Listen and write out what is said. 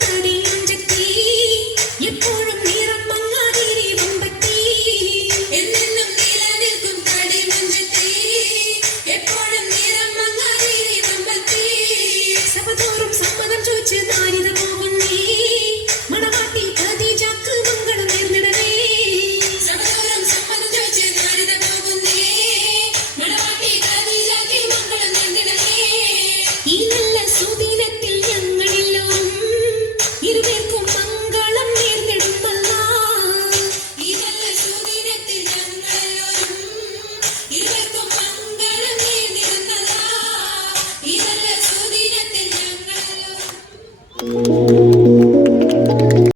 do do